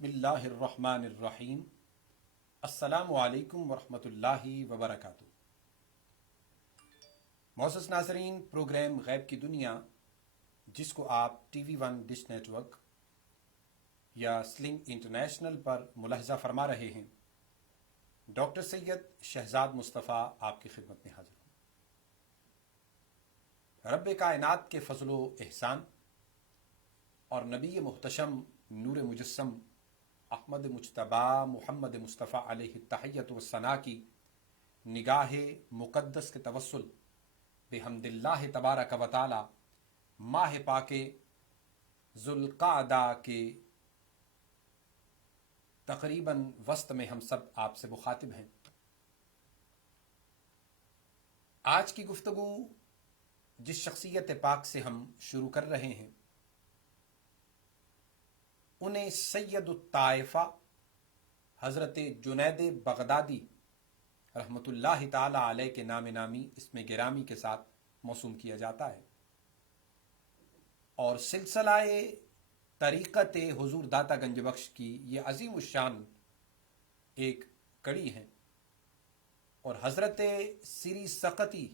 بسم اللہ الرحمن الرحیم۔ السلام علیکم ورحمۃ اللہ وبرکاتہ۔ معزز ناظرین، پروگرام غیب کی دنیا جس کو آپ T V one dish network یا سلنگ انٹرنیشنل پر ملاحظہ فرما رہے ہیں، ڈاکٹر سید شہزاد مصطفیٰ آپ کی خدمت میں حاضر ہوں۔ رب کائنات کے فضل و احسان اور نبی محتشم نور مجسم احمد مجتبیٰ محمد مصطفیٰ علیہ التحیۃ والثناء کی نگاہ مقدس کے توسل بحمد اللہ تبارک و تعالی ماہ پاک ذوالقعدہ کے تقریباً وسط میں ہم سب آپ سے مخاطب ہیں۔ آج کی گفتگو جس شخصیت پاک سے ہم شروع کر رہے ہیں، انہیں سید الطائفہ حضرت جنید بغدادی رحمۃ اللہ تعالی علیہ کے نام نامی اسم گرامی کے ساتھ موسوم کیا جاتا ہے، اور سلسلہ طریقت حضور داتا گنج بخش کی یہ عظیم الشان ایک کڑی ہے، اور حضرت سری سقطی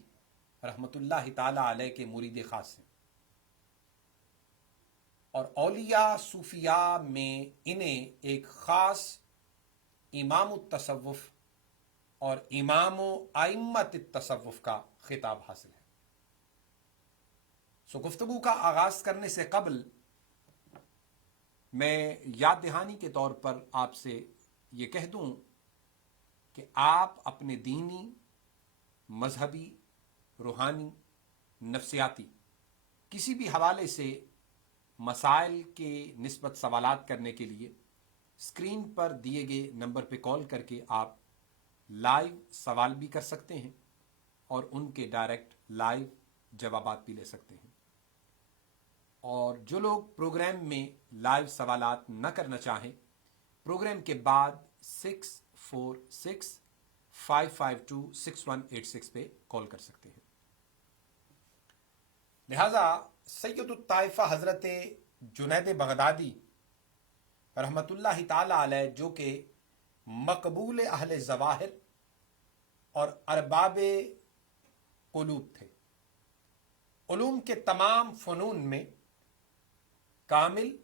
رحمۃ اللہ تعالی علیہ کے مرید خاص ہیں، اور اولیاء صوفیاء میں انہیں ایک خاص امام التصوف اور امام و ائمت التصوف کا خطاب حاصل ہے۔ گفتگو کا آغاز کرنے سے قبل میں یاد دہانی کے طور پر آپ سے یہ کہہ دوں کہ آپ اپنے دینی، مذہبی، روحانی، نفسیاتی کسی بھی حوالے سے مسائل کے نسبت سوالات کرنے کے لیے اسکرین پر دیے گئے نمبر پہ کال کر کے آپ لائیو سوال بھی کر سکتے ہیں اور ان کے ڈائریکٹ لائیو جوابات بھی لے سکتے ہیں، اور جو لوگ پروگرام میں لائیو سوالات نہ کرنا چاہیں، پروگرام کے بعد 646-552-6186 پہ کال کر سکتے ہیں۔ لہذا سید الطائفہ حضرت جنید بغدادی رحمۃ اللہ تعالی علیہ، جو کہ مقبول اہل ظواہر اور ارباب قلوب تھے، علوم کے تمام فنون میں کامل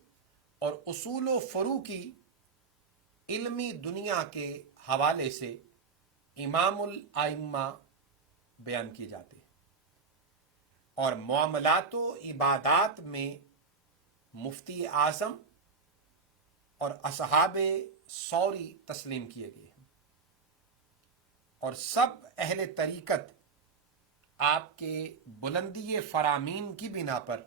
اور اصول و فروع کی علمی دنیا کے حوالے سے امام الائمہ بیان کیے جاتے ہیں، اور معاملات و عبادات میں مفتی اعظم اور اصحاب سوری تسلیم کیے گئے ہیں، اور سب اہل طریقت آپ کے بلندی فرامین کی بنا پر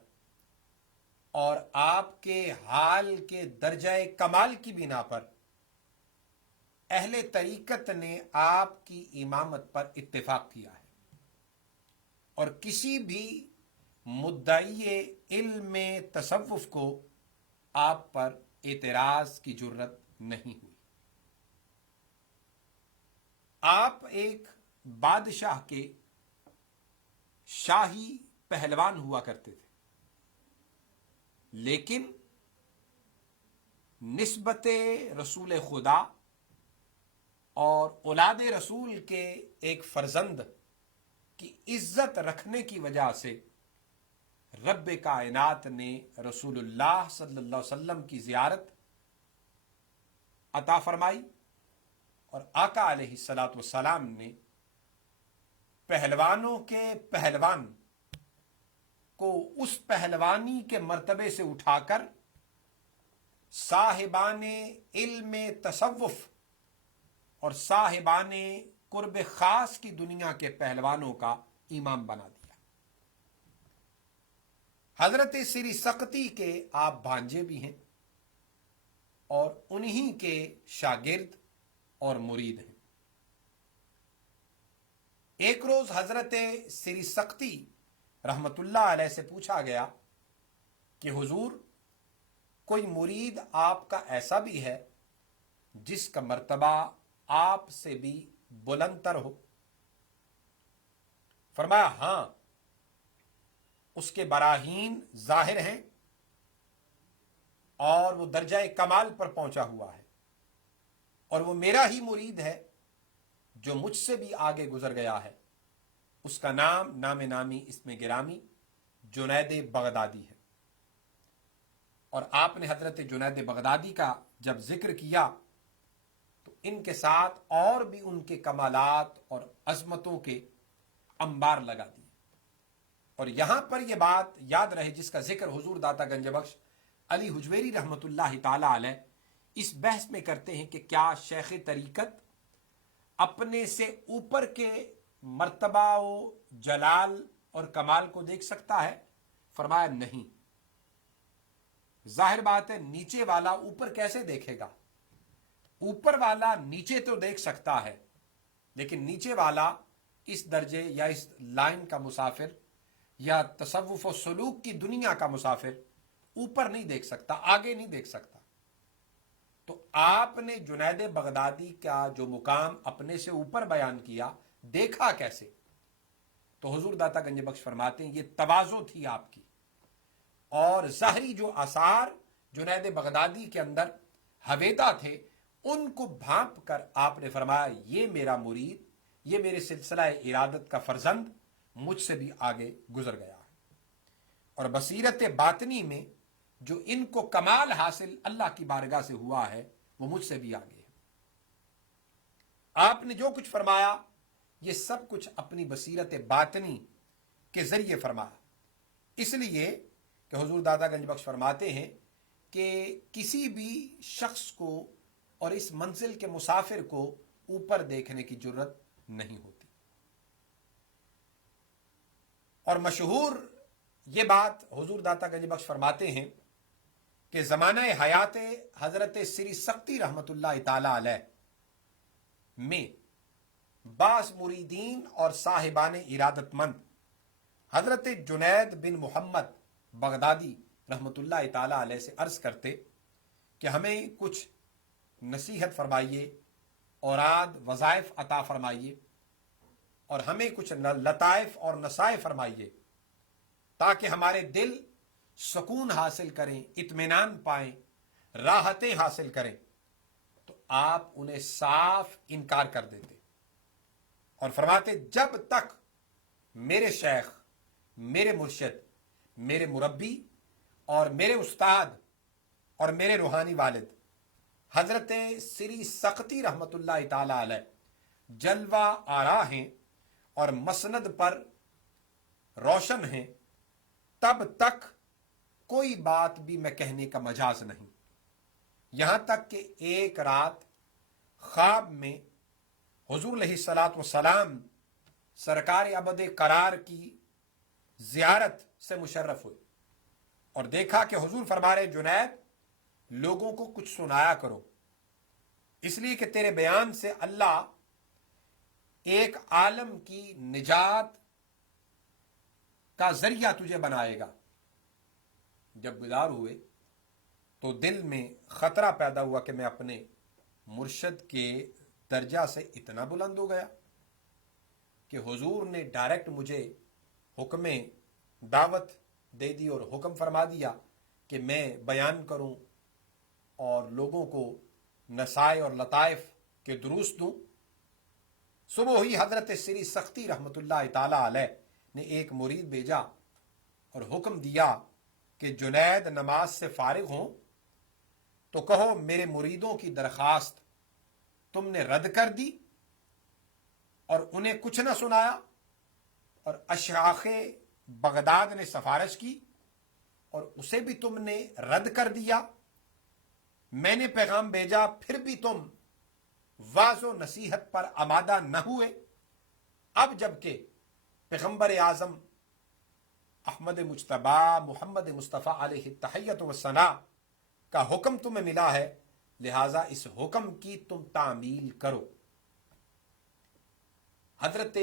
اور آپ کے حال کے درجہ کمال کی بنا پر اہل طریقت نے آپ کی امامت پر اتفاق کیا ہے، اور کسی بھی مدعی علم تصوف کو آپ پر اعتراض کی جرت نہیں ہوئی۔ آپ ایک بادشاہ کے شاہی پہلوان ہوا کرتے تھے، لیکن نسبت رسول خدا اور اولاد رسول کے ایک فرزند کی عزت رکھنے کی وجہ سے رب کائنات نے رسول اللہ صلی اللہ علیہ وسلم کی زیارت عطا فرمائی، اور آقا علیہ الصلاۃ والسلام نے پہلوانوں کے پہلوان کو اس پہلوانی کے مرتبے سے اٹھا کر صاحبان علم تصوف اور صاحبان قرب خاص کی دنیا کے پہلوانوں کا امام بنا دیا۔ حضرت سری سقطی کے آپ بھانجے بھی ہیں، اور انہی کے شاگرد اور مرید ہیں۔ ایک روز حضرت سری سقطی رحمت اللہ علیہ سے پوچھا گیا کہ حضور، کوئی مرید آپ کا ایسا بھی ہے جس کا مرتبہ آپ سے بھی بلند تر ہو؟ فرمایا، ہاں، اس کے براہین ظاہر ہیں اور وہ درجہ کمال پر پہنچا ہوا ہے، اور وہ میرا ہی مرید ہے جو مجھ سے بھی آگے گزر گیا ہے۔ اس کا نام نام نامی اسم گرامی جنید بغدادی ہے۔ اور آپ نے حضرت جنید بغدادی کا جب ذکر کیا تو ان کے ساتھ اور بھی ان کے کمالات اور عظمتوں کے انبار لگا دیے۔ اور یہاں پر یہ بات یاد رہے جس کا ذکر حضور داتا گنج بخش علی حجویری رحمۃ اللہ تعالی علیہ اس بحث میں کرتے ہیں کہ کیا شیخ طریقت اپنے سے اوپر کے مرتبہ و جلال اور کمال کو دیکھ سکتا ہے؟ فرمایا نہیں۔ ظاہر بات ہے نیچے والا اوپر کیسے دیکھے گا؟ اوپر والا نیچے تو دیکھ سکتا ہے، لیکن نیچے والا اس درجے یا اس لائن کا مسافر یا تصوف و سلوک کی دنیا کا مسافر اوپر نہیں دیکھ سکتا، آگے نہیں دیکھ سکتا۔ تو آپ نے جنید بغدادی کا جو مقام اپنے سے اوپر بیان کیا، دیکھا کیسے؟ تو حضور داتا گنج بخش فرماتے ہیں یہ تواضع تھی آپ کی، اور ظاہری جو آثار جنید بغدادی کے اندر حویدہ تھے ان کو بھانپ کر آپ نے فرمایا یہ میرا مرید، یہ میرے سلسلہ ارادت کا فرزند مجھ سے بھی آگے گزر گیا ہے۔ اور بصیرت باطنی میں جو ان کو کمال حاصل اللہ کی بارگاہ سے ہوا ہے وہ مجھ سے بھی آگے ہے۔ آپ نے جو کچھ فرمایا یہ سب کچھ اپنی بصیرت باطنی کے ذریعے فرمایا، اس لیے کہ حضور دادا گنج بخش فرماتے ہیں کہ کسی بھی شخص کو اور اس منزل کے مسافر کو اوپر دیکھنے کی جرت نہیں ہوتی۔ اور مشہور یہ بات حضور داتا گنج بخش فرماتے ہیں کہ زمانہ حیات حضرت سری سختی رحمت اللہ تعالی علیہ میں بعض مریدین اور صاحبان ارادت مند حضرت جنید بن محمد بغدادی رحمت اللہ تعالی علیہ سے عرض کرتے کہ ہمیں کچھ نصیحت فرمائیے، اوراد وظائف عطا فرمائیے، اور ہمیں کچھ لطائف اور نصائح فرمائیے تاکہ ہمارے دل سکون حاصل کریں، اطمینان پائیں، راحتیں حاصل کریں۔ تو آپ انہیں صاف انکار کر دیتے اور فرماتے جب تک میرے شیخ، میرے مرشد، میرے مربی اور میرے استاد اور میرے روحانی والد حضرت سری سختی رحمت اللہ تعالی علیہ جلوہ آرا ہیں اور مسند پر روشن ہیں، تب تک کوئی بات بھی میں کہنے کا مجاز نہیں۔ یہاں تک کہ ایک رات خواب میں حضور علیہ الصلوۃ والسلام سرکار ابد قرار کی زیارت سے مشرف ہوئے اور دیکھا کہ حضور فرما رہے جنید لوگوں کو کچھ سنایا کرو، اس لیے کہ تیرے بیان سے اللہ ایک عالم کی نجات کا ذریعہ تجھے بنائے گا۔ جب بیدار ہوئے تو دل میں خطرہ پیدا ہوا کہ میں اپنے مرشد کے درجہ سے اتنا بلند ہو گیا کہ حضور نے ڈائریکٹ مجھے حکم دعوت دے دی اور حکم فرما دیا کہ میں بیان کروں اور لوگوں کو نصائح اور لطائف کے دروس دوں۔ صبح ہوئی حضرت سری سختی رحمت اللہ تعالی علیہ نے ایک مرید بھیجا اور حکم دیا کہ جنید نماز سے فارغ ہوں تو کہو میرے مریدوں کی درخواست تم نے رد کر دی اور انہیں کچھ نہ سنایا، اور اشراق بغداد نے سفارش کی اور اسے بھی تم نے رد کر دیا۔ میں نے پیغام بھیجا پھر بھی تم واعظ و نصیحت پر آمادہ نہ ہوئے۔ اب جبکہ پیغمبر اعظم احمد مجتبی محمد مصطفیٰ علیہ التحیۃ والثناء کا حکم تمہیں ملا ہے، لہٰذا اس حکم کی تم تعمیل کرو۔ حضرت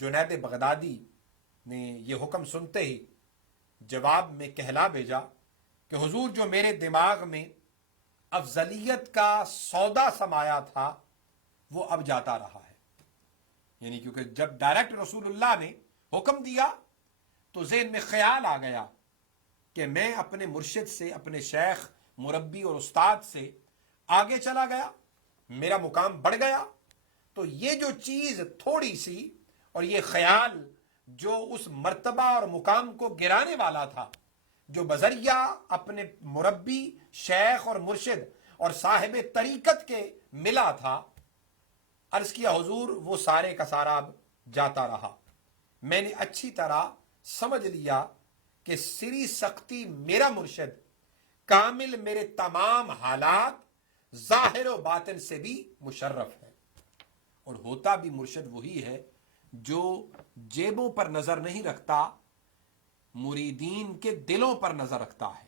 جنید بغدادی نے یہ حکم سنتے ہی جواب میں کہلا بھیجا کہ حضور جو میرے دماغ میں افضلیت کا سودا سمایا تھا وہ اب جاتا رہا ہے۔ یعنی کیونکہ جب ڈائریکٹ رسول اللہ نے حکم دیا تو ذہن میں خیال آ گیا کہ میں اپنے مرشد سے، اپنے شیخ مربی اور استاد سے آگے چلا گیا، میرا مقام بڑھ گیا، تو یہ جو چیز تھوڑی سی اور یہ خیال جو اس مرتبہ اور مقام کو گرانے والا تھا، جو بذریعہ اپنے مربی، شیخ اور مرشد اور صاحب طریقت کے ملا تھا، عرض کیا حضور وہ سارے کا سارا اب جاتا رہا۔ میں نے اچھی طرح سمجھ لیا کہ سری سختی میرا مرشد، کامل میرے تمام حالات ظاہر و باطن سے بھی مشرف ہے، اور ہوتا بھی مرشد وہی ہے جو جیبوں پر نظر نہیں رکھتا، مریدین کے دلوں پر نظر رکھتا ہے،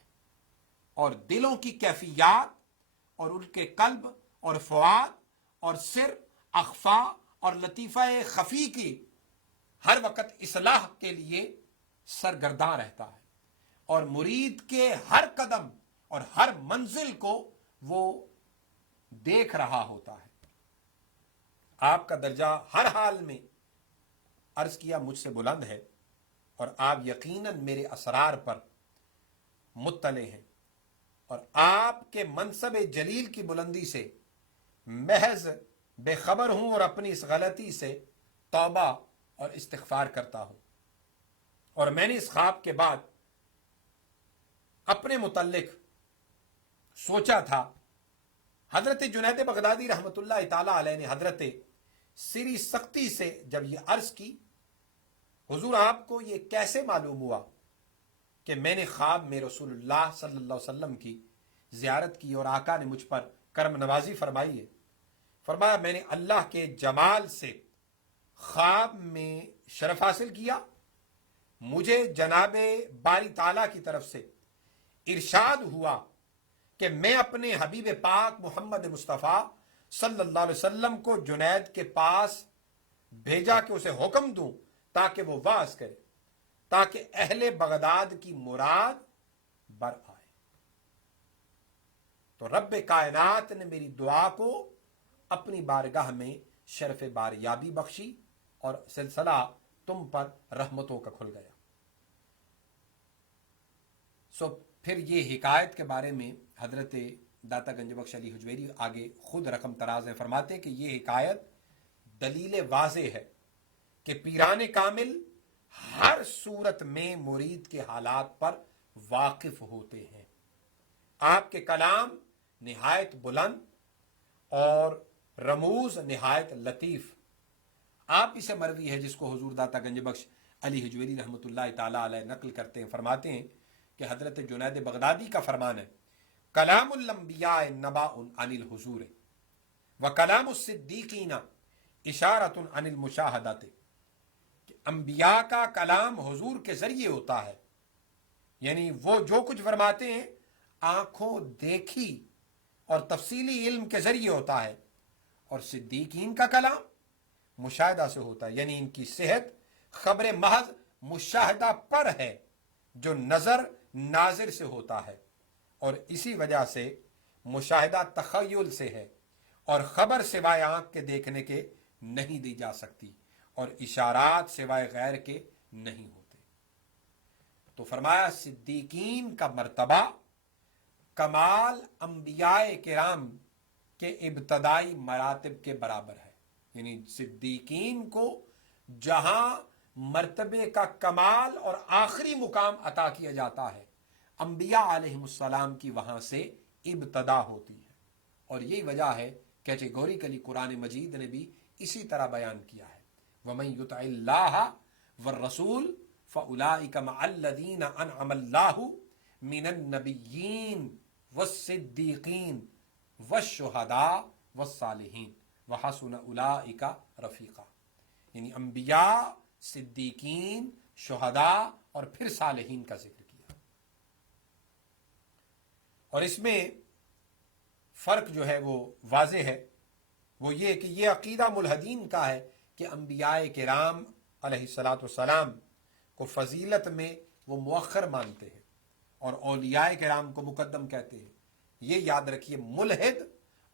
اور دلوں کی کیفیات اور ان کے قلب اور فؤاد اور سر، اخفا اور لطیفہ خفی کی ہر وقت اصلاح کے لیے سرگرداں رہتا ہے، اور مرید کے ہر قدم اور ہر منزل کو وہ دیکھ رہا ہوتا ہے۔ آپ کا درجہ ہر حال میں، عرض کیا، مجھ سے بلند ہے، اور آپ یقیناً میرے اسرار پر مطلع ہیں، اور آپ کے منصب جلیل کی بلندی سے محض بے خبر ہوں، اور اپنی اس غلطی سے توبہ اور استغفار کرتا ہوں۔ اور میں نے اس خواب کے بعد اپنے متعلق سوچا تھا، حضرت جنید بغدادی رحمۃ اللہ تعالی علیہ نے حضرت سری سختی سے جب یہ عرض کی، حضور آپ کو یہ کیسے معلوم ہوا کہ میں نے خواب میں رسول اللہ صلی اللہ علیہ وسلم کی زیارت کی اور آقا نے مجھ پر کرم نوازی فرمائی ہے؟ فرمایا میں نے اللہ کے جمال سے خواب میں شرف حاصل کیا، مجھے جناب باری تعالیٰ کی طرف سے ارشاد ہوا کہ میں اپنے حبیب پاک محمد مصطفیٰ صلی اللہ علیہ وسلم کو جنید کے پاس بھیجا کہ اسے حکم دوں تاکہ وہ واعظ کرے، تاکہ اہل بغداد کی مراد بر آئے۔ تو رب کائنات نے میری دعا کو اپنی بارگاہ میں شرف باریابی بخشی، اور سلسلہ تم پر رحمتوں کا کھل گیا۔ پھر یہ حکایت کے بارے میں حضرت داتا گنج بخش علی حجویری آگے خود رقم تراز میں فرماتے کہ یہ حکایت دلیل واضح ہے کہ پیران کامل ہر صورت میں مرید کے حالات پر واقف ہوتے ہیں۔ آپ کے کلام نہایت بلند اور رموز نہایت لطیف۔ آپ اسے مروی ہے جس کو حضور داتا گنج بخش علی حجویری رحمۃ اللہ تعالی علیہ نقل کرتے ہیں، فرماتے ہیں کہ حضرت جنید بغدادی کا فرمان ہے، کلام الانبیاء نباء عن الحضور وکلام الصدیقین اشارۃ عن المشاہدات، کہ انبیاء کا کلام حضور کے ذریعے ہوتا ہے، یعنی وہ جو کچھ فرماتے ہیں آنکھوں دیکھی اور تفصیلی علم کے ذریعے ہوتا ہے، اور صدیقین کا کلام مشاہدہ سے ہوتا ہے، یعنی ان کی صحت خبر محض مشاہدہ پر ہے جو نظر ناظر سے ہوتا ہے، اور اسی وجہ سے مشاہدہ تخیل سے ہے، اور خبر سوائے آنکھ کے دیکھنے کے نہیں دی جا سکتی، اور اشارات سوائے غیر کے نہیں ہوتے۔ تو فرمایا صدیقین کا مرتبہ کمال انبیاء کرام کے ابتدائی مراتب کے برابر ہے، یعنی صدیقین کو جہاں مرتبے کا کمال اور آخری مقام عطا کیا جاتا ہے، انبیاء علیہ السلام کی وہاں سے ابتدا ہوتی ہے، اور یہی وجہ ہے کیٹیگوریکلی قرآن مجید نے بھی اسی طرح بیان کیا ہے، وَمَن يُطِعِ اللَّهَ وَالرَّسُولَ فَأُولَٰئِكَ مَعَ الَّذِينَ أَنْعَمَ اللَّهُ مِنَ النَّبِيِّينَ وَالصِّدِّيقِينَ وَالشُّهَدَاءِ وَالصَّالِحِينَ وَحَسُنَ أُولَٰئِكَ رَفِيقًا، یعنی انبیاء، صدیقین، شہداء اور پھر صالحین کا ذکر کیا۔ اور اس میں فرق جو ہے وہ واضح ہے، وہ یہ کہ یہ عقیدہ ملحدین کا ہے کہ انبیاء کرام علیہ الصلاۃ والسلام کو فضیلت میں وہ مؤخر مانتے ہیں اور اولیاء کرام کو مقدم کہتے ہیں۔ یہ یاد رکھیے، ملحد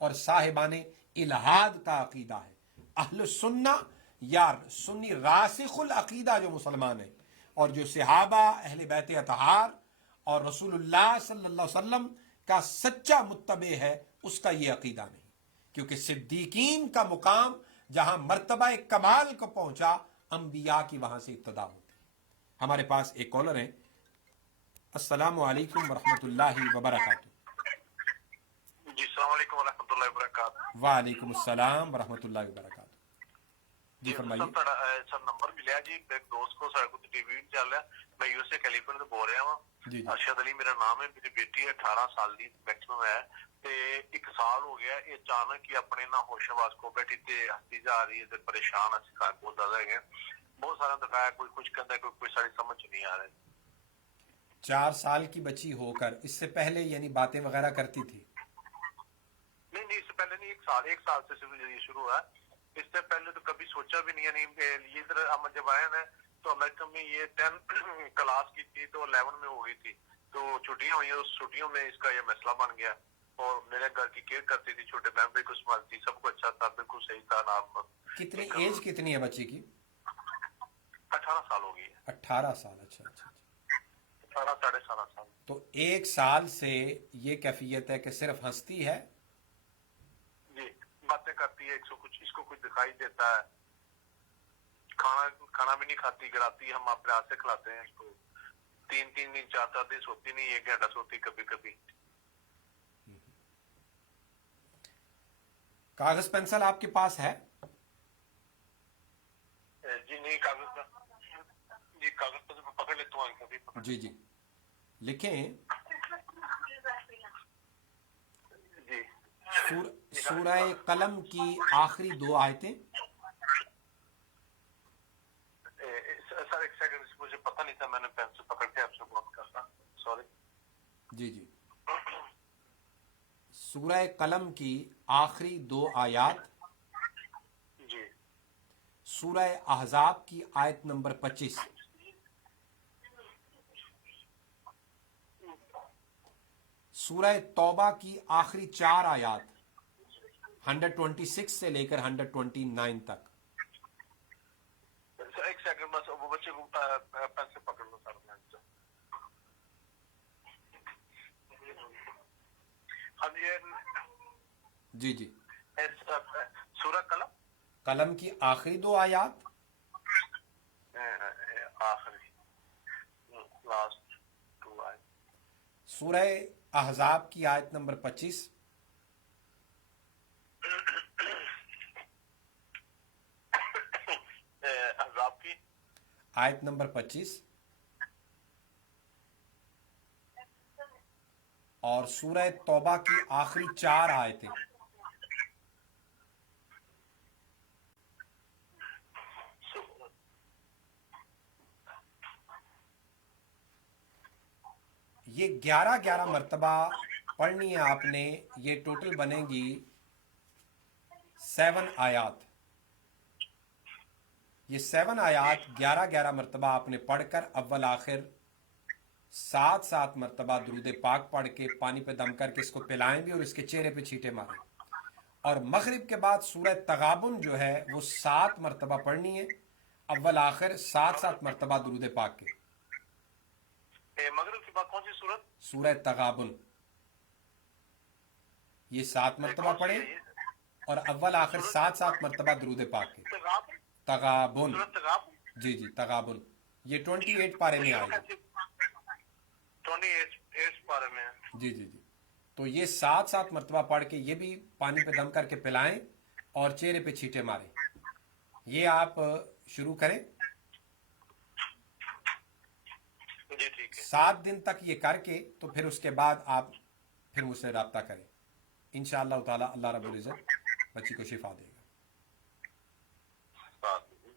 اور صاحبان الہاد کا عقیدہ ہے۔ اہل سنہ یا سنی راسخ العقیدہ جو مسلمان ہیں، اور جو صحابہ، اہل بیت اطہار اور رسول اللہ صلی اللہ علیہ وسلم کا سچا متبع ہے اس کا یہ عقیدہ نہیں، کیونکہ صدیقین کا مقام جہاں مرتبہ کمال کو پہنچا، انبیاء کی وہاں سے ابتدا ہوتی ہے۔ ہمارے پاس ایک کالر ہیں۔ السلام علیکم ورحمۃ اللہ وبرکاتہ۔ جی السلام علیکم ورحمۃ اللہ وبرکاتہ۔ وعلیکم السلام ورحمۃ اللہ وبرکاتہ۔ جی جی فرمائیے۔ سر نمبر ملیا جی ایک دوست کو، سارے کو ٹی وی چل رہا ہے، میں یو ایس اے کیلیفورنیا ਤੋਂ بول رہا ہوں۔ جی جی ارشد علی میرا نام ہے، میری بیٹی ہے 18 سال دی میکسیمم ہے، تے ایک سال ہو گیا یہ اچانک ہی اپنے نہ ہوش آواز کو بیٹھی تے ہستی جا رہی ہے تے پریشان اسی کا بہت زیادہ ہے، بہت سارا دکھایا، کوئی کچھ کہتا ہے، کوئی ساری سمجھ نہیں آ رہی۔ 4 سال کی بچی ہو کر اس سے پہلے یعنی باتیں وغیرہ کرتی تھی؟ نہیں اس سے پہلے نہیں، ایک سال سے یہ شروع ہوا ہے، اس سے پہلے تو کبھی سوچا بھی نہیں ہے۔ نہیں یہ ادھر ہم جب آئے نا تو امریکہ میں یہ 10 کلاس کی تھی تو 11 میں ہو گئی تھی، تو چھٹیاں ہوئی ہیں، اس چھٹیوں میں اس کا یہ مسئلہ بن گیا، اور میرے گھر کی کیئر کرتی تھی، چھوٹے بہن بھائی کو سنبھالتی، سب کو اچھا تھا، بالکل صحیح تھا نام۔ کتنی ایج کتنی ہے بچی کی؟ 18 سال ہو گئی ہے۔ 18 سال، اچھا اچھا۔ 18 ساڑھے 18 سال۔ تو 1 سال سے یہ کیفیت ہے کہ صرف ہنستی ہے؟ جی باتیں کرتی ہے، اس کو کچھ دکھائی دیتا ہے، کھانا بھی نہیں کھاتی، گراتی ہم اپنے ہاتھ سے کھلاتے ہیں اس کو، 3 دن 4 دن سوتی نہیں، 1 گھنٹہ سوتی کبھی کبھی۔ کاغذ پینسل آپ کے پاس ہے؟ جی نہیں کاغذ، جی کاغذ پر میں پکڑ لیتا ہوں کبھی پکڑ۔ جی جی لکھیں۔ جی سورہ قلم کی آخری 2 آیتیں۔ سر ایک سیکنڈ، مجھے پتہ نہیں تھا، میں نے پینسل پکڑ کے آپ سے بات کرتا، سوری۔ جی جی سورہ قلم کی آخری 2 آیات، جی سورہ احزاب کی آیت نمبر 25، سورہ توبہ کی آخری 4 آیات 126 سے لے کر 129 تک۔ ایک سیکنڈ بس، وہ بچے کو پینسل پکڑ لو سر۔ ہاں جی جی سورہ قلم قلم کی آخری 2 آیات، آخری لاسٹ 2 آئے، سورہ احزاب کی آیت نمبر 25، احزاب کی آیت نمبر 25، اور سورہ توبہ کی آخری 4 آیتیں۔ یہ 11 مرتبہ پڑھنی ہے آپ نے، یہ ٹوٹل بنے گی 7 آیات۔ یہ 7 آیات 11 مرتبہ آپ نے پڑھ کر اول آخر 7 مرتبہ درود پاک پڑھ کے پانی پہ دم کر کے اس کو پلائیں بھی اور اس کے چہرے پہ چھینٹے ماریں، اور مغرب کے بعد سورہ تغابن جو ہے وہ 7 مرتبہ پڑھنی ہے، اول آخر 7 مرتبہ درود پاک کے۔ مغرب کے بعد کون سی سورت؟ سورہ تغابن، یہ 7 مرتبہ پڑھیں اور اول آخر 7 مرتبہ درود پاک کے۔ تغابن، جی جی تغابن، یہ 28 پارے میں آئے گی۔ 28 پارے میں۔ جی جی جی تو یہ 7 مرتبہ پڑھ کے یہ بھی پانی پہ دم کر کے پلائیں اور چہرے پہ چھینٹے ماریں۔ یہ آپ شروع کریں، جی ٹھیک ہے۔ 7 دن تک یہ کر کے تو پھر اس کے بعد آپ پھر مجھ سے رابطہ کریں، انشاءاللہ تعالیٰ اللہ رب العزت بچی کو شفا دے گا۔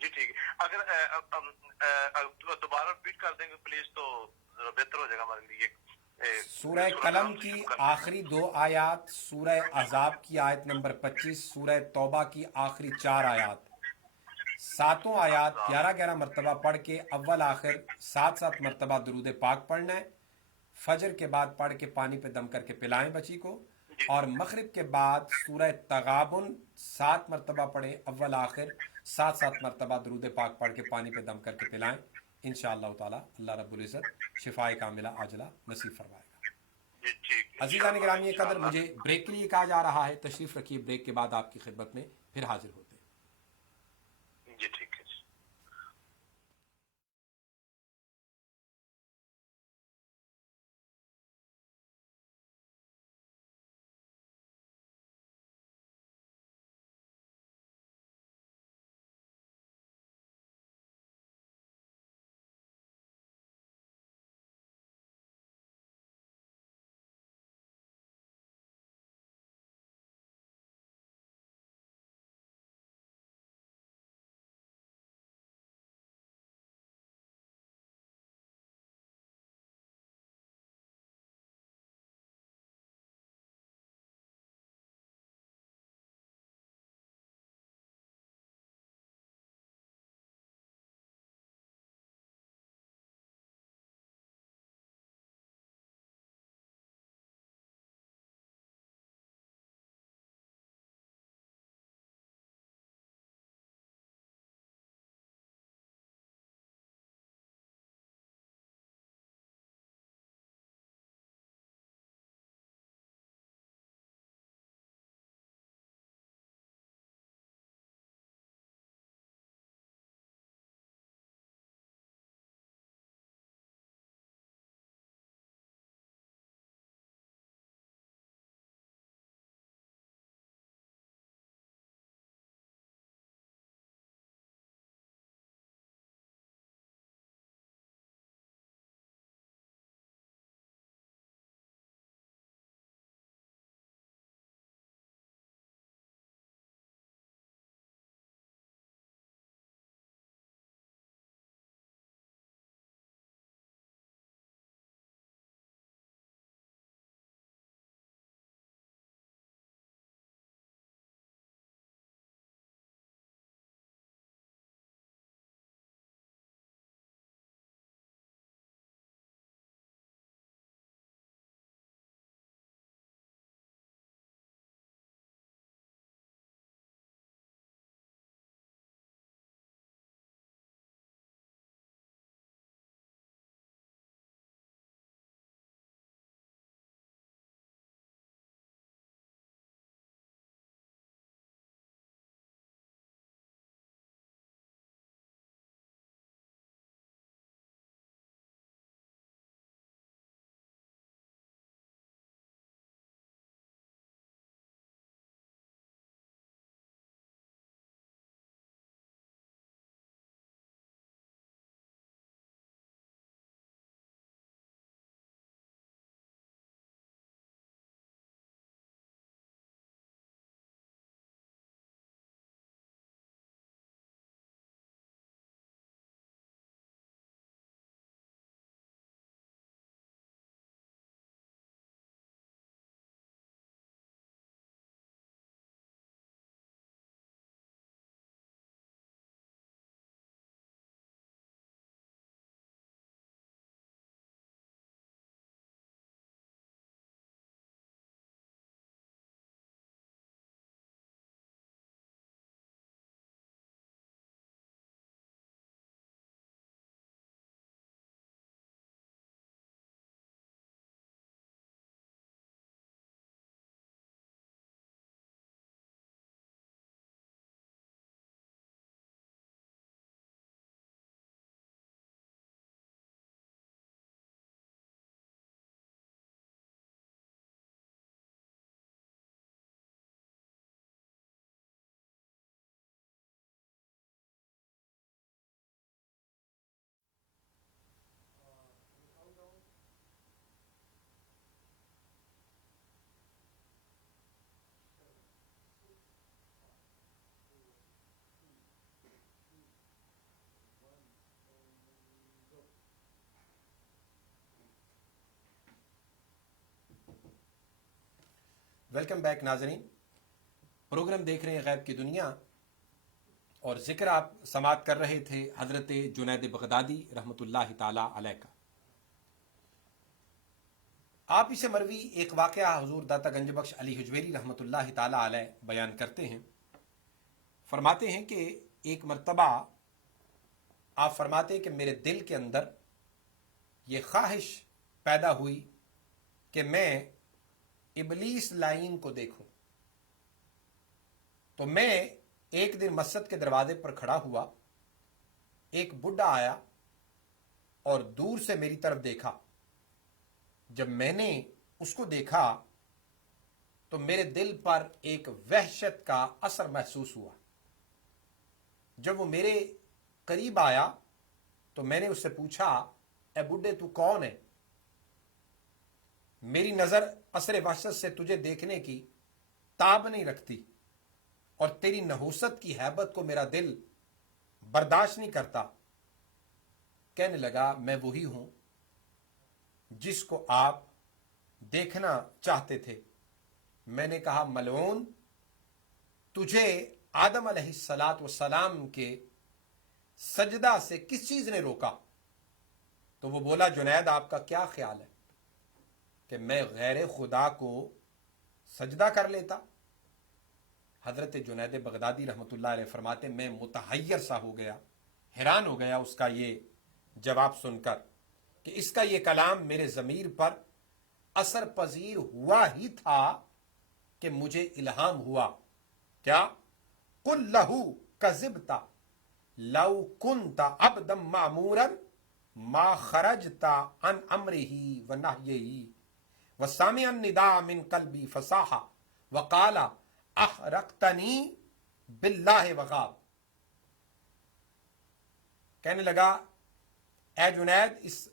جی ٹھیک ہے، اگر دوبارہ ریپیٹ کر دیں گے پلیز تو بہتر ہو جائے گا ہمارے لیے۔ سورہ قلم کی آخری 2 آیات، سورہ احزاب کی آیت نمبر 25، سورہ توبہ کی آخری 4 آیات، 7 آیات 11 مرتبہ پڑھ کے اول آخر 7 مرتبہ درود پاک پڑھنا ہے، فجر کے بعد پڑھ کے پانی پہ دم کر کے پلائیں بچی کو، اور مغرب کے بعد سورہ تغابن 7 مرتبہ پڑھیں، اول آخر 7 مرتبہ درود پاک پڑھ کے پانی پہ دم کر کے پلائیں، انشاءاللہ تعالی اللہ رب العزت شفائے کاملہ عاجلہ نصیب فرمائے گا۔ جی ٹھیک عزیزان گرامی قدر، مجھے بریک کے لیے کہا جا رہا ہے، تشریف رکھیے، بریک کے بعد آپ کی خدمت میں پھر حاضر ہوتے ہیں۔ جی ٹھیک ہے۔ ویلکم بیک ناظرین، پروگرام دیکھ رہے ہیں غیب کی دنیا، اور ذکر آپ سماعت کر رہے تھے حضرت جنید بغدادی رحمۃ اللہ تعالی علیہ کا۔ آپ اسے مروی ایک واقعہ حضور داتا گنج بخش علی حجویری رحمۃ اللہ تعالی علیہ بیان کرتے ہیں۔ فرماتے ہیں کہ ایک مرتبہ آپ فرماتے ہیں کہ میرے دل کے اندر یہ خواہش پیدا ہوئی کہ میں ابلیس لائن کو دیکھوں. تو میں ایک دن مسجد کے دروازے پر کھڑا ہوا, ایک بڈھا آیا اور دور سے میری طرف دیکھا. جب میں نے اس کو دیکھا تو میرے دل پر ایک وحشت کا اثر محسوس ہوا. جب وہ میرے قریب آیا تو میں نے اس سے پوچھا, اے بڈھے تو کون ہے؟ میری نظر اثر وحشت سے تجھے دیکھنے کی تاب نہیں رکھتی اور تیری نحوست کی ہیبت کو میرا دل برداشت نہیں کرتا. کہنے لگا, میں وہی ہوں جس کو آپ دیکھنا چاہتے تھے. میں نے کہا, ملعون, تجھے آدم علیہ السلام کے سجدہ سے کس چیز نے روکا؟ تو وہ بولا, جنید آپ کا کیا خیال ہے کہ میں غیر خدا کو سجدہ کر لیتا؟ حضرت جنید بغدادی رحمۃ اللہ علیہ فرماتے, میں متحیر سا ہو گیا, حیران ہو گیا اس کا یہ جواب سن کر کہ اس کا یہ کلام میرے ضمیر پر اثر پذیر ہوا ہی تھا کہ مجھے الہام ہوا. کیا؟ قل لہو کذبتا لو کنتا عبدا معمورا ما خرجتا عن امرہ ونہیہ وسامع النداء من قلبی فصاحا وقال احرقتنی باللہ وغاب. کہنے لگا, اے جنید, اس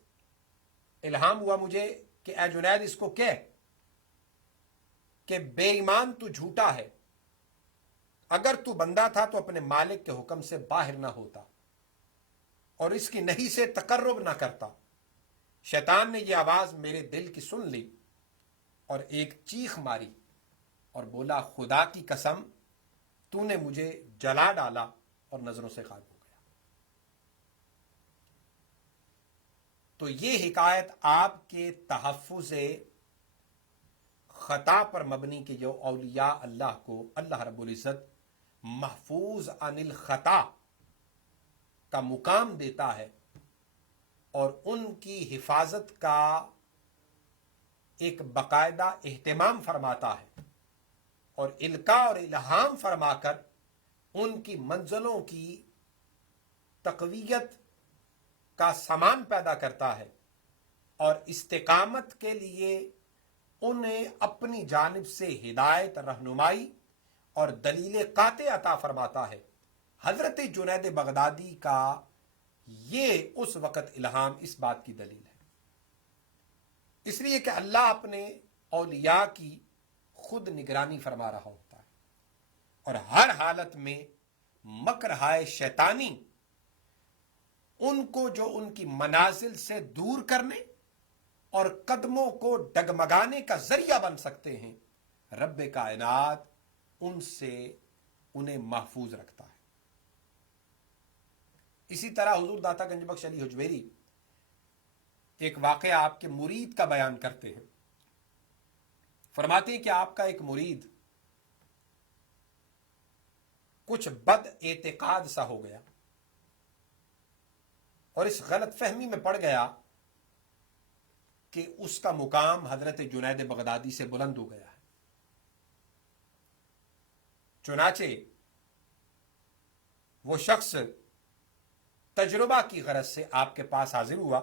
الہام ہوا مجھے کہ اے جنید اس کو کہہ کہ بے ایمان تو جھوٹا ہے, اگر تو بندہ تھا تو اپنے مالک کے حکم سے باہر نہ ہوتا اور اس کی نہیں سے تقرب نہ کرتا. شیطان نے یہ آواز میرے دل کی سن لی اور ایک چیخ ماری اور بولا, خدا کی قسم, تو نے مجھے جلا ڈالا اور نظروں سے غائب ہو گیا. تو یہ حکایت آپ کے تحفظ خطا پر مبنی کہ جو اولیاء اللہ کو اللہ رب العزت محفوظ عن الخطا کا مقام دیتا ہے اور ان کی حفاظت کا ایک باقاعدہ اہتمام فرماتا ہے اور القاء اور الہام فرما کر ان کی منزلوں کی تقویت کا سامان پیدا کرتا ہے اور استقامت کے لیے انہیں اپنی جانب سے ہدایت, رہنمائی اور دلیل قاطع عطا فرماتا ہے. حضرت جنید بغدادی کا یہ اس وقت الہام اس بات کی دلیل ہے. اس لیے کہ اللہ اپنے اولیاء کی خود نگرانی فرما رہا ہوتا ہے اور ہر حالت میں مکرہائے شیطانی ان کو جو ان کی منازل سے دور کرنے اور قدموں کو ڈگمگانے کا ذریعہ بن سکتے ہیں, رب کائنات ان سے انہیں محفوظ رکھتا ہے. اسی طرح حضور داتا گنج بخش علی حجویری ایک واقعہ آپ کے مرید کا بیان کرتے ہیں. فرماتے ہیں کہ آپ کا ایک مرید کچھ بد اعتقاد سا ہو گیا اور اس غلط فہمی میں پڑ گیا کہ اس کا مقام حضرت جنید بغدادی سے بلند ہو گیا ہے. چنانچہ وہ شخص تجربہ کی غرض سے آپ کے پاس حاضر ہوا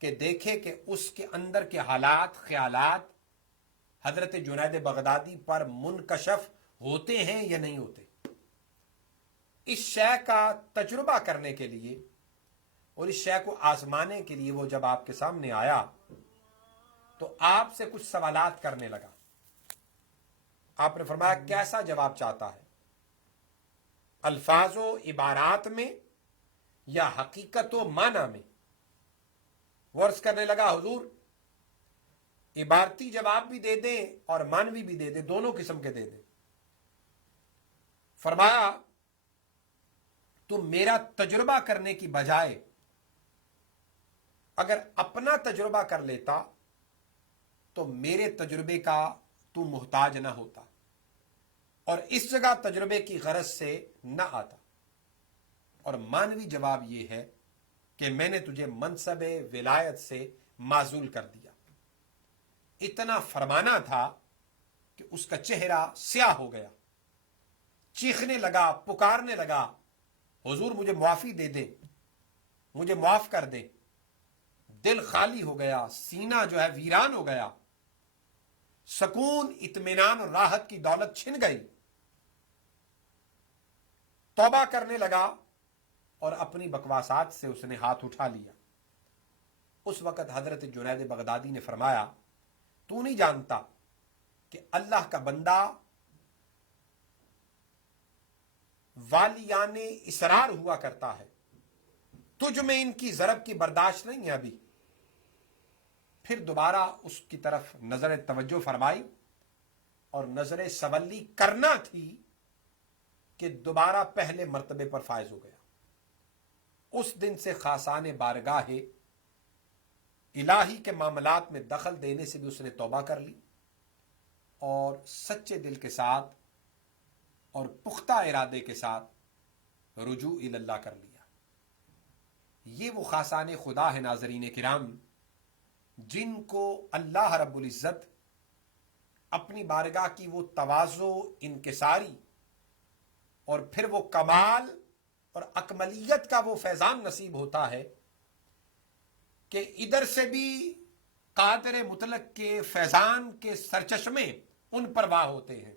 کہ دیکھے کہ اس کے اندر کے حالات, خیالات حضرت جنید بغدادی پر منکشف ہوتے ہیں یا نہیں ہوتے. اس شے کا تجربہ کرنے کے لیے اور اس شے کو آزمانے کے لیے وہ جب آپ کے سامنے آیا تو آپ سے کچھ سوالات کرنے لگا. آپ نے فرمایا, کیسا جواب چاہتا ہے, الفاظ و عبارات میں یا حقیقت و معنی میں؟ وہ عرض کرنے لگا, حضور عبارتی جواب بھی دے دیں اور معنوی بھی دے دیں, دونوں قسم کے دے دیں. فرمایا, تو میرا تجربہ کرنے کی بجائے اگر اپنا تجربہ کر لیتا تو میرے تجربے کا تو محتاج نہ ہوتا اور اس جگہ تجربے کی غرض سے نہ آتا. اور معنوی جواب یہ ہے کہ میں نے تجھے منصب ولایت سے معزول کر دیا. اتنا فرمانا تھا کہ اس کا چہرہ سیاہ ہو گیا، چیخنے لگا، پکارنے لگا، حضور مجھے معافی دے دیں، مجھے معاف کر دیں۔ دل خالی ہو گیا، سینہ جو ہے ویران ہو گیا، سکون، اطمینان اور راحت کی دولت چھن گئی۔ توبہ کرنے لگا اور اپنی بکواسات سے اس نے ہاتھ اٹھا لیا۔ اس وقت حضرت جنید بغدادی نے فرمایا، تو نہیں جانتا کہ اللہ کا بندہ والیان اسرار ہوا کرتا ہے، تجھ میں ان کی ضرب کی برداشت نہیں ہے ابھی۔ پھر دوبارہ اس کی طرف نظر توجہ فرمائی اور نظر سولی کرنا تھی کہ دوبارہ پہلے مرتبے پر فائز ہو گیا۔ اس دن سے خاصان بارگاہ الہی کے معاملات میں دخل دینے سے بھی اس نے توبہ کر لی اور سچے دل کے ساتھ اور پختہ ارادے کے ساتھ رجوع اللہ کر لیا۔ یہ وہ خاصان خدا ہے ناظرین کرام، جن کو اللہ رب العزت اپنی بارگاہ کی وہ تواضع، انکساری اور پھر وہ کمال اور اکملیت کا وہ فیضان نصیب ہوتا ہے کہ ادھر سے بھی قادر مطلق کے فیضان کے سرچشمے ان پر واہ ہوتے ہیں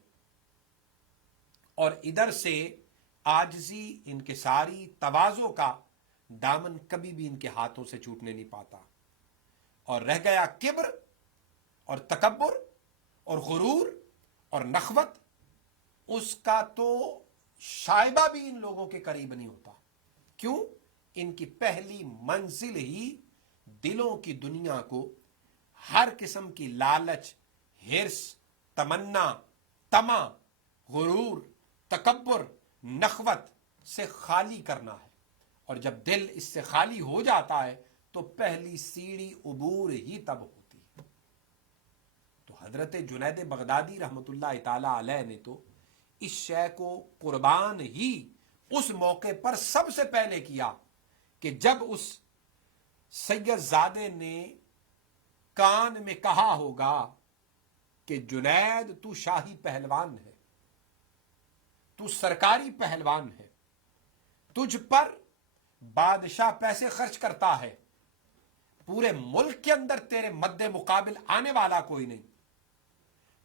اور ادھر سے عاجزی، انکساری، تواضع کا دامن کبھی بھی ان کے ہاتھوں سے چھوٹنے نہیں پاتا، اور رہ گیا کبر اور تکبر اور غرور اور نخوت، اس کا تو شائبہ بھی ان لوگوں کے قریب نہیں ہوتا۔ کیوں؟ ان کی پہلی منزل ہی دلوں کی دنیا کو ہر قسم کی لالچ، ہرس، تمنا، طمع، غرور، تکبر، نخوت سے خالی کرنا ہے، اور جب دل اس سے خالی ہو جاتا ہے تو پہلی سیڑھی عبور ہی تب ہوتی ہے۔ تو حضرت جنید بغدادی رحمت اللہ تعالی علیہ نے تو اس شے کو قربان ہی اس موقع پر سب سے پہلے کیا کہ جب اس سید زادے نے کان میں کہا ہوگا کہ جنید تو شاہی پہلوان ہے، تو سرکاری پہلوان ہے، تجھ پر بادشاہ پیسے خرچ کرتا ہے، پورے ملک کے اندر تیرے مد مقابل آنے والا کوئی نہیں،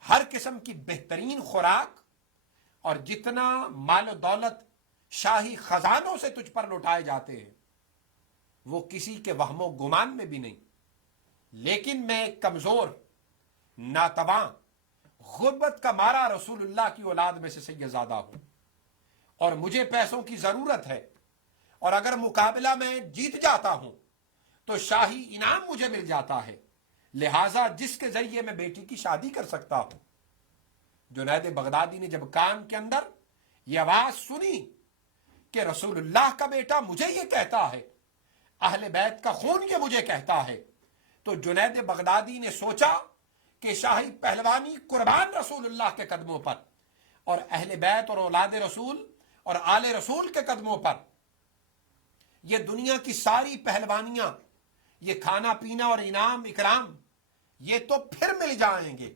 ہر قسم کی بہترین خوراک اور جتنا مال و دولت شاہی خزانوں سے تجھ پر لوٹائے جاتے ہیں وہ کسی کے وہم و گمان میں بھی نہیں، لیکن میں ایک کمزور، ناتواں، غربت کا مارا رسول اللہ کی اولاد میں سے سید زادہ ہوں، اور مجھے پیسوں کی ضرورت ہے، اور اگر مقابلہ میں جیت جاتا ہوں تو شاہی انعام مجھے مل جاتا ہے، لہٰذا جس کے ذریعے میں بیٹی کی شادی کر سکتا ہوں۔ جنید بغدادی نے جب کان کے اندر یہ آواز سنی کہ رسول اللہ کا بیٹا مجھے یہ کہتا ہے، اہل بیت کا خون یہ مجھے کہتا ہے، تو جنید بغدادی نے سوچا کہ شاہی پہلوانی قربان رسول اللہ کے قدموں پر، اور اہل بیت اور اولاد رسول اور آل رسول کے قدموں پر، یہ دنیا کی ساری پہلوانیاں، یہ کھانا پینا اور انعام اکرام، یہ تو پھر مل جائیں گے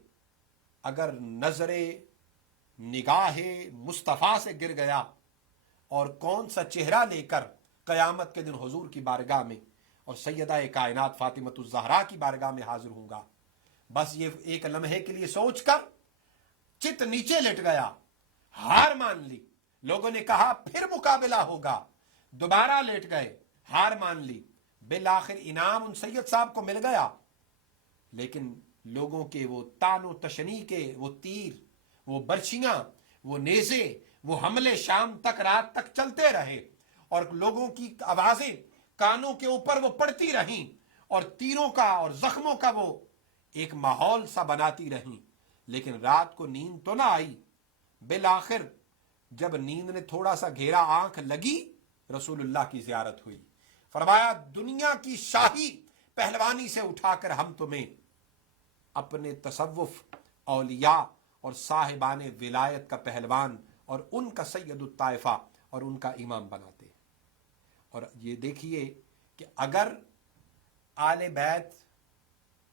اگر نظر نگاہ مصطفیٰ سے گر گیا، اور کون سا چہرہ لے کر قیامت کے دن حضور کی بارگاہ میں اور سیدہ کائنات فاطمۃ الزہرا کی بارگاہ میں حاضر ہوں گا۔ بس یہ ایک لمحے کے لیے سوچ کر چت نیچے لٹ گیا، ہار مان لی۔ لوگوں نے کہا پھر مقابلہ ہوگا، دوبارہ لیٹ گئے، ہار مان لی۔ بالآخر انعام ان سید صاحب کو مل گیا، لیکن لوگوں کے وہ تان و تشنی کے وہ تیر، وہ برچیاں، وہ نیزے، وہ حملے شام تک، رات تک چلتے رہے، اور لوگوں کی آوازیں کانوں کے اوپر وہ پڑتی رہیں، اور تیروں کا اور زخموں کا وہ ایک ماحول سا بناتی رہیں، لیکن رات کو نیند تو نہ آئی۔ بالآخر جب نیند نے تھوڑا سا گھیرا، آنکھ لگی، رسول اللہ کی زیارت ہوئی۔ فرمایا دنیا کی شاہی پہلوانی سے اٹھا کر ہم تمہیں اپنے تصوف، اولیاء اور صاحبان ولایت کا پہلوان اور ان کا سید الطائفہ اور ان کا امام بناتے ہیں۔ اور یہ دیکھیے کہ اگر آل بیت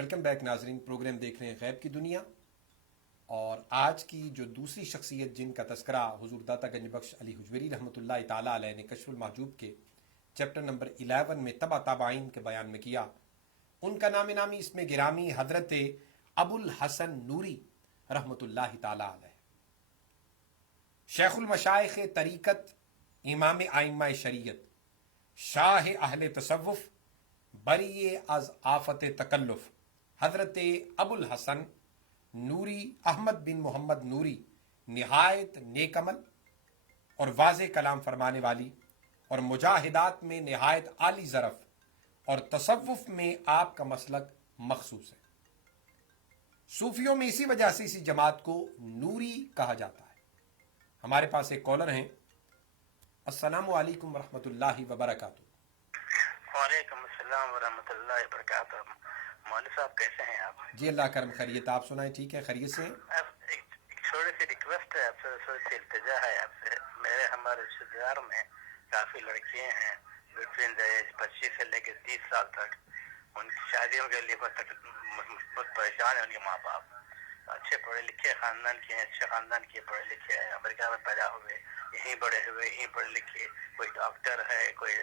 ویلکم بیک ناظرین، پروگرام دیکھ رہے ہیں غیب کی دنیا، اور آج کی جو دوسری شخصیت جن کا تذکرہ حضور داتا گنج بخش علی حجویری رحمۃ اللہ تعالیٰ علیہ نے کشف المحجوب کے چیپٹر نمبر 11 میں تبع تابعین کے بیان میں کیا، ان کا نام نامی اس میں گرامی حضرت ابو الحسن نوری رحمۃ اللہ تعالیٰ علیہ، شیخ المشائخ طریقت، امام ائمہ شریعت، شاہ اہل تصوف، بری از آفت تکلف، حضرت ابو الحسن نوری احمد بن محمد نوری، نہایت نیک عمل اور واضح کلام فرمانے والی، اور مجاہدات میں نہایت عالی ظرف، اور تصوف میں آپ کا مسلک مخصوص ہے۔ صوفیوں میں اسی وجہ سے اسی جماعت کو نوری کہا جاتا ہے۔ ہمارے پاس ایک کالر ہیں۔ السلام علیکم ورحمۃ اللہ وبرکاتہ۔ وعلیکم السلام ورحمۃ اللہ وبرکاتہ۔ مولوی صاحب کیسے ہیں آپ؟ جی اللہ کرم خیریت، آپ سنائیں، ٹھیک ہے، خیریت سے ہیں؟ ایک چھوٹی سی ریکویسٹ ہے آپ سے، تھوڑی سی التجا ہے آپ سے۔ ہمارے رشتے دار میں کافی لڑکیاں ہیں بٹوین دا ایج 25 سے لے کے 30 سال تک، ان کی شادیوں کے لیے بہت پریشان ہیں ان کے ماں باپ۔ اچھے پڑھے لکھے خاندان کے ہیں، اچھے خاندان کے پڑھے لکھے ہیں، امریکہ میں پیدا ہوئے، یہیں بڑے ہوئے، یہیں پڑھے لکھے، کوئی ڈاکٹر ہے، کوئی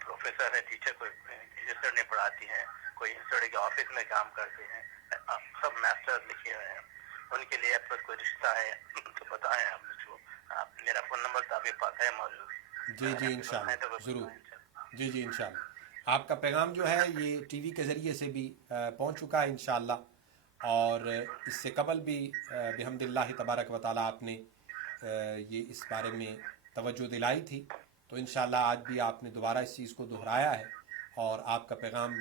پروفیسر ہے، ٹیچر، کوئی رجسٹر نہیں پڑھاتی ہیں، کوئی انسٹیٹیوٹ کے آفس میں کام کرتے ہیں، سب ماسٹر لکھے ہوئے ہیں۔ ان کے لیے آپ کا کوئی رشتہ ہے تو بتائیں آپ مجھ کو۔ میرا فون نمبر تو آپ کے پاس ہے موجود؟ جی انشاءاللہ، ضرور، جی انشاءاللہ۔ آپ کا پیغام جو ہے یہ ٹی وی کے ذریعے سے بھی پہنچ چکا ہے انشاءاللہ، اور اس سے قبل بھی بحمد اللہ تبارک و تعالیٰ آپ نے یہ اس بارے میں توجہ دلائی تھی، تو انشاءاللہ آج بھی آپ نے دوبارہ اس چیز کو دہرایا ہے، اور آپ کا پیغام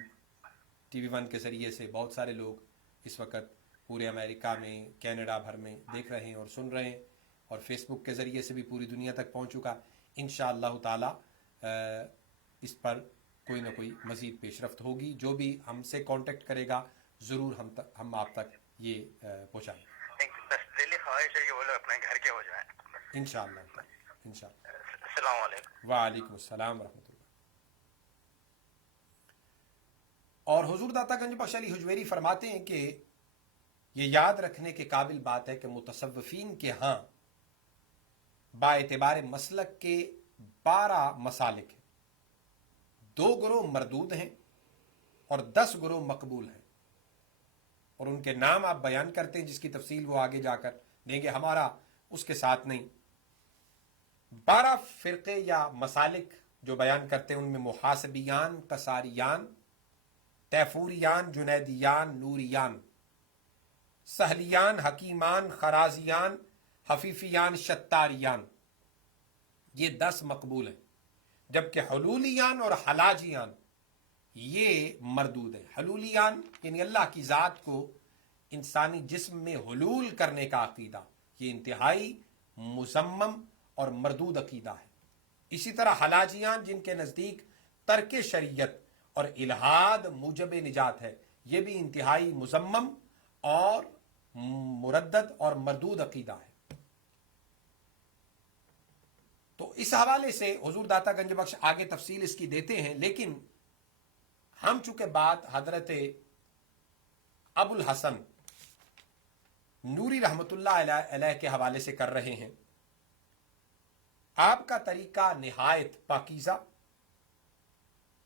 ٹی وی 1 کے ذریعے سے بہت سارے لوگ اس وقت پورے امریکہ میں، کینیڈا بھر میں دیکھ رہے ہیں اور سن رہے ہیں، اور فیس بک کے ذریعے سے بھی پوری دنیا تک پہنچ چکا۔ انشاءاللہ تعالی اس پر کوئی نہ کوئی مزید پیش رفت ہوگی۔ جو بھی ہم سے کانٹیکٹ کرے گا ضرور ہم آپ تک یہ پہنچائیں گے۔ بس دلی خواہش ہے کہ وہ لوگ اپنے گھر کے ہو جائیں۔ انشاءاللہ۔ السلام علیکم۔ وعلیکم السلام ورحمۃ اللہ۔ اور حضور داتا گنج بخش علی حجویری فرماتے ہیں کہ یہ یاد رکھنے کے قابل بات ہے کہ متصوفین کے ہاں با اعتبار مسلک کے 12 مسالک ہیں، 2 گروہ مردود ہیں اور 10 گروہ مقبول ہیں، اور ان کے نام آپ بیان کرتے ہیں جس کی تفصیل وہ آگے جا کر دیں گے، ہمارا اس کے ساتھ نہیں۔ 12 فرقے یا مسالک جو بیان کرتے ہیں ان میں محاسبیان، قصاریان، تیفوریان، جنیدیان، نوریان، سہلیان، حکیمان، خرازیان، حفیفیان، شتاریان، یہ 10 مقبول ہیں، جبکہ حلولیان اور حلاجیان یہ مردود ہیں۔ حلولیان یعنی اللہ کی ذات کو انسانی جسم میں حلول کرنے کا عقیدہ، یہ انتہائی مذمم اور مردود عقیدہ ہے۔ اسی طرح حلاجیان جن کے نزدیک ترک شریعت اور الحاد موجب نجات ہے، یہ بھی انتہائی مذمم اور مردد اور مردود عقیدہ ہے۔ تو اس حوالے سے حضور داتا گنج بخش آگے تفصیل اس کی دیتے ہیں، لیکن ہم چونکہ بات حضرت ابو الحسن نوری رحمۃ اللہ علیہ کے حوالے سے کر رہے ہیں، آپ کا طریقہ نہایت پاکیزہ،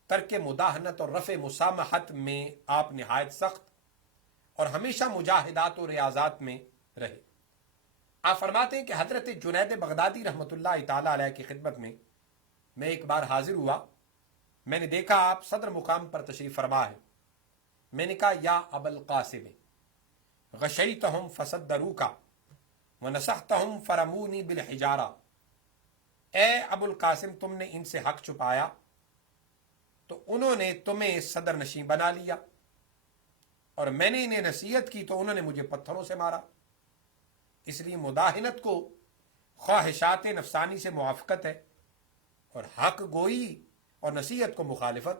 ترک مداہنت اور رفع مسامحت میں آپ نہایت سخت اور ہمیشہ مجاہدات و ریاضات میں رہے۔ آپ فرماتے ہیں کہ حضرت جنید بغدادی رحمۃ اللہ تعالی علیہ کی خدمت میں ایک بار حاضر ہوا، میں نے دیکھا آپ صدر مقام پر تشریف فرما ہے۔ میں نے کہا یا ابا القاسم غشیتہم فصدروکا ونصحتہم فرمونی بالحجارہ، اے ابو القاسم تم نے ان سے حق چھپایا تو انہوں نے تمہیں صدر نشین بنا لیا، اور میں نے انہیں نصیحت کی تو انہوں نے مجھے پتھروں سے مارا۔ اس لیے مداہنت کو خواہشات نفسانی سے موافقت ہے، اور حق گوئی اور نصیحت کو مخالفت،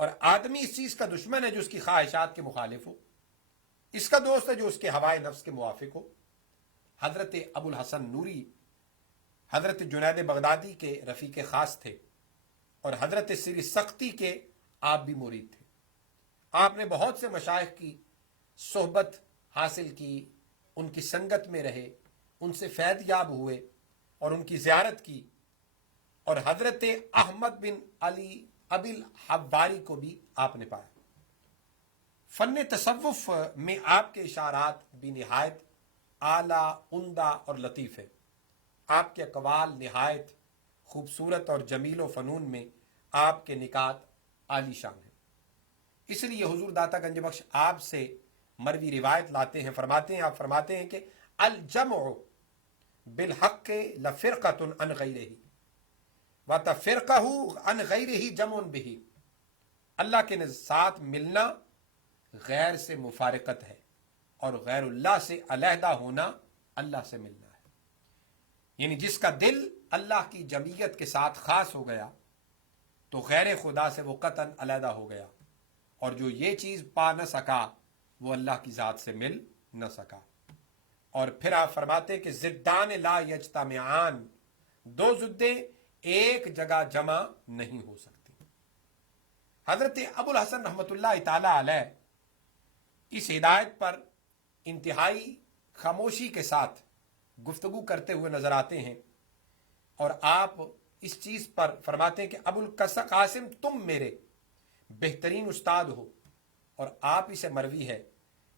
اور آدمی اس چیز کا دشمن ہے جو اس کی خواہشات کے مخالف ہو، اس کا دوست ہے جو اس کے ہوائے نفس کے موافق ہو۔ حضرت ابو الحسن نوری حضرت جنید بغدادی کے رفیق خاص تھے، اور حضرت سری سختی کے آپ بھی مرید تھے۔ آپ نے بہت سے مشائخ کی صحبت حاصل کی، ان کی سنگت میں رہے، ان سے فیض یاب ہوئے اور ان کی زیارت کی، اور حضرت احمد بن علی ابی الحواری کو بھی آپ نے پایا۔ فن تصوف میں آپ کے اشارات بھی نہایت اعلیٰ، عمدہ اور لطیف ہے۔ آپ کے اقوال نہایت خوبصورت اور جمیل و فنون میں آپ کے نکات عالی شان ہیں۔ اس لیے حضور داتا گنج بخش آپ سے مروی روایت لاتے ہیں، آپ فرماتے ہیں کہ الجمع بالحق لفرقۃ عن غیرہ وتفرقہ عن غیرہ جمع بہ، اللہ کے ساتھ ملنا غیر سے مفارقت ہے، اور غیر اللہ سے علیحدہ ہونا اللہ سے ملنا ہے۔ یعنی جس کا دل اللہ کی جمعیت کے ساتھ خاص ہو گیا تو غیر خدا سے وہ قطعاً علیحدہ ہو گیا، اور جو یہ چیز پا نہ سکا وہ اللہ کی ذات سے مل نہ سکا۔ اور پھر آپ فرماتے کہ ضدان لا یجتمعان، دو ضدیں ایک جگہ جمع نہیں ہو سکتی۔ حضرت ابو الحسن رحمۃ اللہ تعالی علیہ اس ہدایت پر انتہائی خاموشی کے ساتھ گفتگو کرتے ہوئے نظر آتے ہیں، اور آپ اس چیز پر فرماتے ہیں کہ ابو القاسم تم میرے بہترین استاد ہو، اور آپ اسے مروی ہے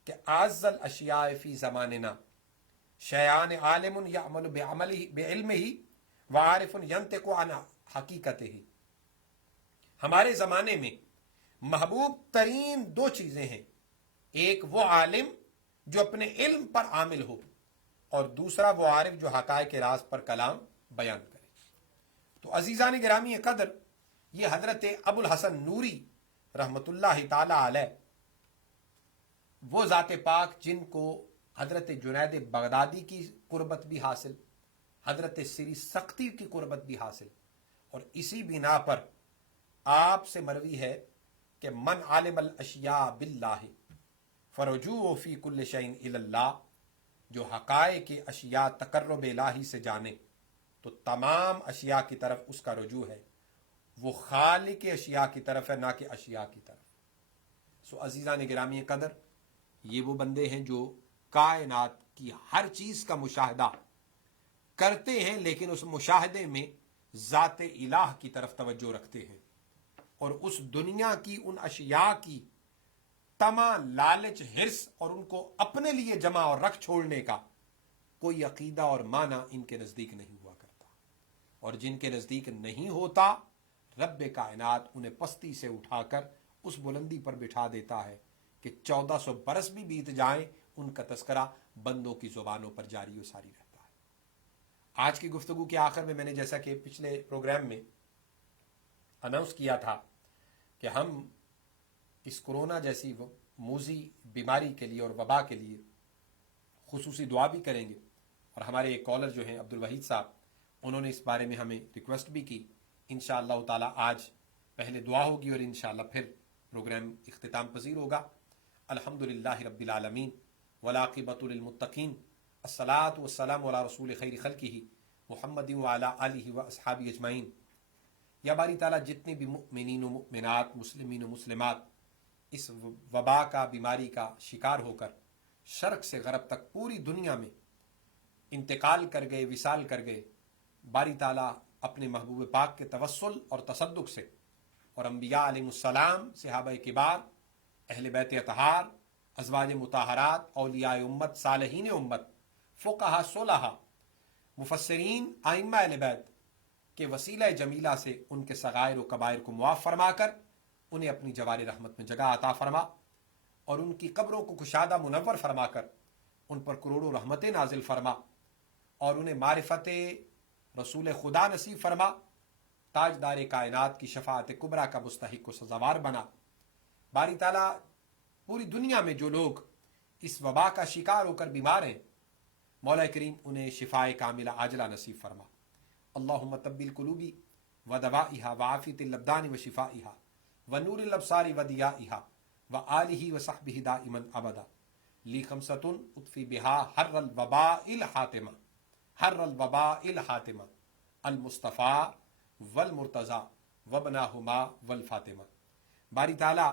کہ اعز الاشیاء فی زماننا شیعان عالم یعمل بعلمہ وعارف ینطق عن حقیقتہ، ہمارے زمانے میں محبوب ترین دو چیزیں ہیں، ایک وہ عالم جو اپنے علم پر عامل ہو، اور دوسرا وہ عارف جو حقائق کے راز پر کلام بیان کرے۔ تو عزیزان گرامی قدر، یہ حضرت ابو الحسن نوری رحمۃ اللہ تعالی علیہ وہ ذات پاک جن کو حضرت جنید بغدادی کی قربت بھی حاصل، حضرت سری سختی کی قربت بھی حاصل، اور اسی بنا پر آپ سے مروی ہے کہ من عالم الاشیاء باللہ فرجوع فی کل شیء الی اللہ، جو حقائق اشیاء تقرب الہی سے جانے تو تمام اشیاء کی طرف اس کا رجوع ہے، وہ خالق اشیاء کی طرف ہے، نہ کہ اشیاء کی طرف۔ سو عزیزان گرامی قدر، یہ وہ بندے ہیں جو کائنات کی ہر چیز کا مشاہدہ کرتے ہیں، لیکن اس مشاہدے میں ذات الہ کی طرف توجہ رکھتے ہیں، اور اس دنیا کی ان اشیاء کی تما لالچ، حرص اور ان کو اپنے لیے جمع اور رکھ چھوڑنے کا کوئی عقیدہ اور معنی ان کے نزدیک نہیں ہوا کرتا، اور جن کے نزدیک نہیں ہوتا، رب کائنات انہیں پستی سے اٹھا کر اس بلندی پر بٹھا دیتا ہے کہ 1400 برس بھی بیت جائیں، ان کا تذکرہ بندوں کی زبانوں پر جاری و ساری رہتا ہے۔ آج کی گفتگو کے آخر میں نے جیسا کہ پچھلے پروگرام میں اناؤنس کیا تھا کہ ہم اس کورونا جیسی موذی بیماری کے لیے اور وبا کے لیے خصوصی دعا بھی کریں گے، اور ہمارے ایک کالر جو ہیں عبد الوحید صاحب، انہوں نے اس بارے میں ہمیں ریکویسٹ بھی کی۔ انشاءاللہ تعالی آج پہلے دعا ہوگی اور انشاءاللہ پھر پروگرام اختتام پذیر ہوگا۔ الحمدللہ رب العالمین والعاقبۃ للمتقین، الصلاۃ والسلام علی رسول خیر خلقہ محمد وعلی آلہ واصحابہ اجمعین۔ یا باری تعالیٰ جتنے بھی مؤمنین و مؤمنات، مسلمین و مسلمات اس وبا کا، بیماری کا شکار ہو کر شرق سے غرب تک پوری دنیا میں انتقال کر گئے، وصال کر گئے، باری تعالیٰ اپنے محبوب پاک کے توسل اور تصدق سے، اور انبیاء علیہ السلام، صحابہ کبار، اہل بیت اطہار، ازواج مطہرات، اولیاء امت، صالحین امت، فقہا، صلحاء، مفسرین، ائمہ اہل بیت کے وسیلہ جمیلہ سے ان کے صغائر و کبائر کو معاف فرما کر انہیں اپنی جوار رحمت میں جگہ عطا فرما، اور ان کی قبروں کو کشادہ منور فرما کر ان پر کروڑوں رحمتیں نازل فرما، اور انہیں معرفت رسول خدا نصیب فرما، تاجدار کائنات کی شفاعت کبریٰ کا مستحق و سزاوار بنا۔ باری تعالیٰ پوری دنیا میں جو لوگ اس وبا کا شکار ہو کر بیمار ہیں، مولا کریم انہیں شفائے کاملہ عاجلہ نصیب فرما۔ اللہم طبل قلوبی ودوائہا وعافیت الابدان وشفائہا ونور الابصار ودیائہا وآلہ وصحبہ دائما ابدا۔ لی خمسۃ اطفی بہا حر الوباء الحاتمہ، حر الوباء الحاتمہ، المصطفیٰ والمرتضیٰ وابناہما والفاطمہ۔ باری تعالیٰ